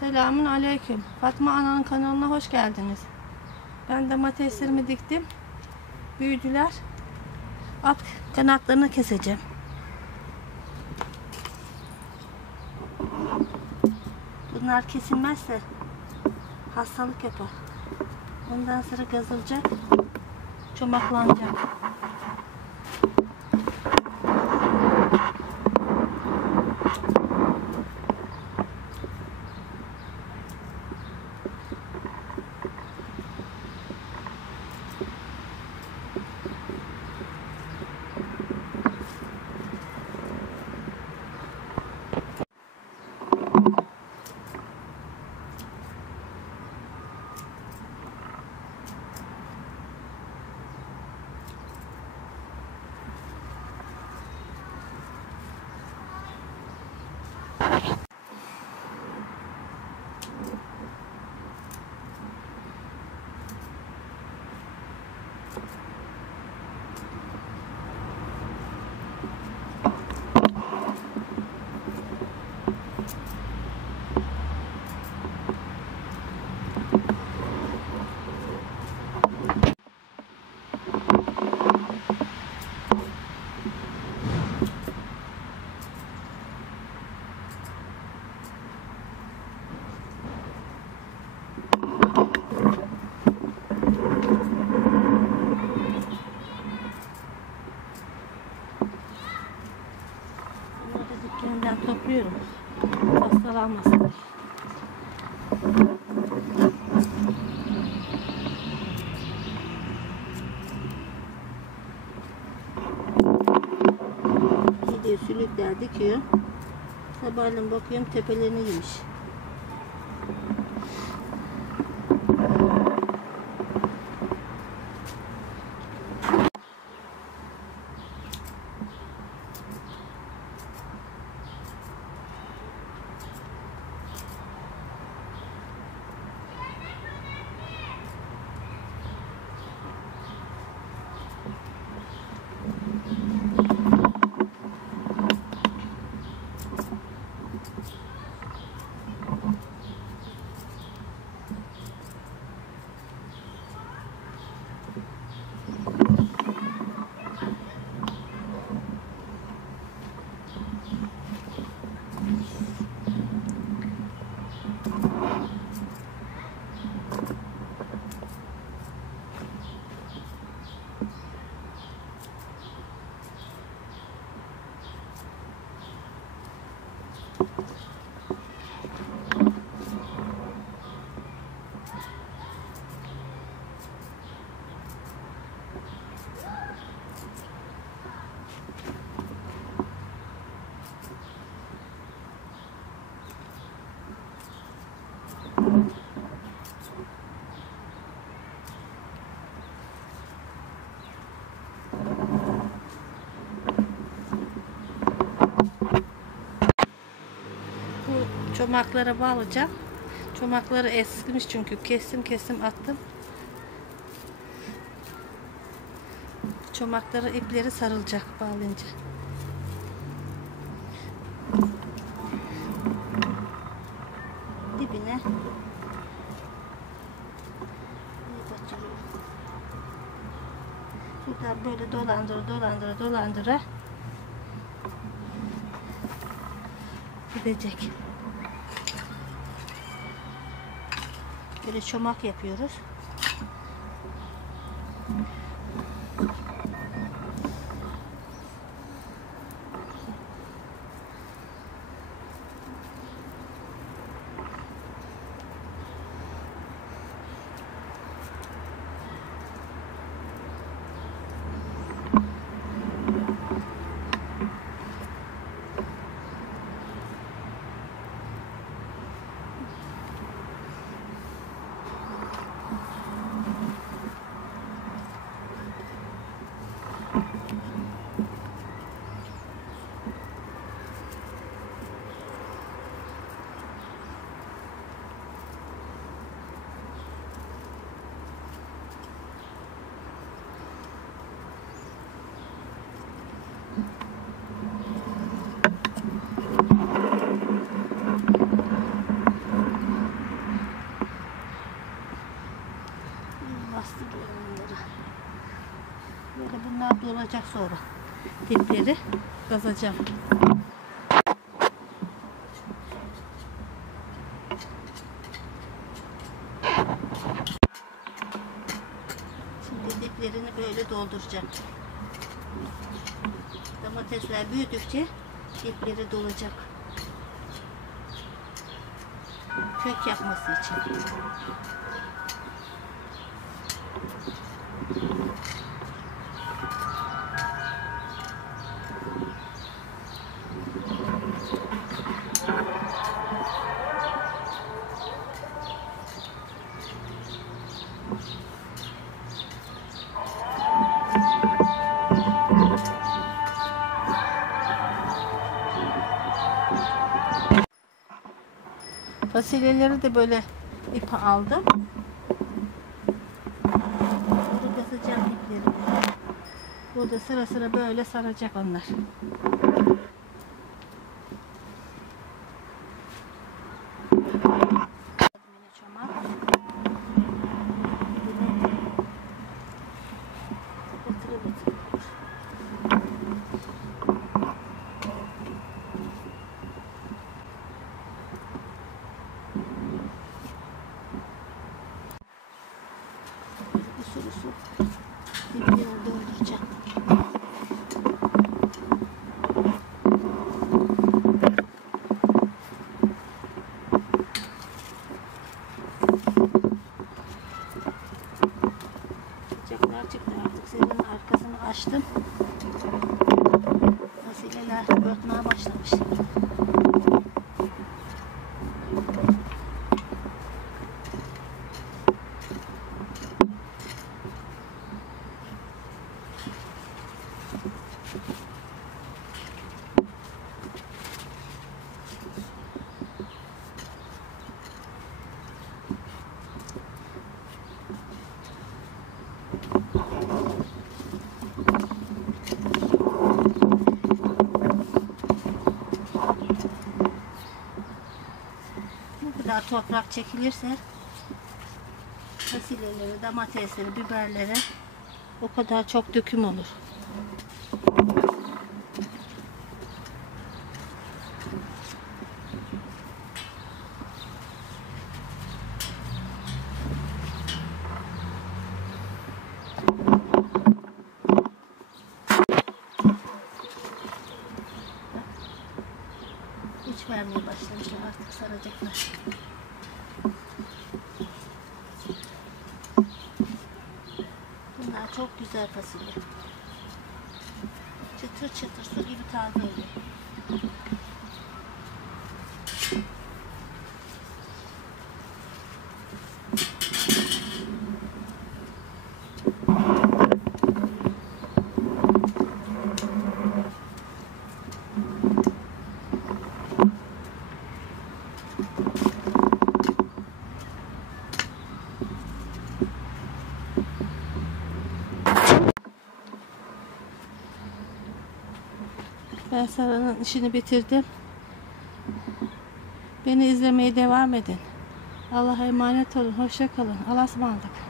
Selamun aleyküm. Fatma Ana'nın kanalına hoş geldiniz. Ben domateslerimi diktim. Büyüdüler. Alt kanatlarını keseceğim. Bunlar kesilmezse hastalık yapar. Ondan sonra gazılacak, çomaklanacak. Dükkandan topluyorum. Hastalanmasın. Gidiyor sülükler dikiyor. Sabahleyin bakıyorum tepelerini yemiş. Çomaklara bağlayacağım. Çomakları eskimiş çünkü kestim attım. Çomakları ipleri sarılacak bağlayınca. Dibine buradan böyle dolandıra gidecek. Böyle çomak yapıyoruz. dolduracak sonra. Dipleri kazacağım. Şimdi diplerini böyle dolduracağım. Domatesler büyüdükçe dipleri dolacak. Kök yapması için. Fasulyeleri de böyle ipe aldım. Burada basacağım ipleri. Burada sıra sıra böyle saracak onlar. Usul diplerini dolduracağım. Bıçaklar çıktı artık. Senin arkasını açtım. Fasulyeler örtmeye başlamış. Bu kadar toprak çekilirse fasulyeleri, domatesleri, biberlere o kadar çok döküm olur. Hiç vermeye başlamışlar, artık saracaklar. Bunlar çok güzel fasulye. Çıtır çıtır su gibi taze oluyor. Ben Sara'nın işini bitirdim. Beni izlemeye devam edin. Allah'a emanet olun. Hoşça kalın. Allah'a ısmarladık.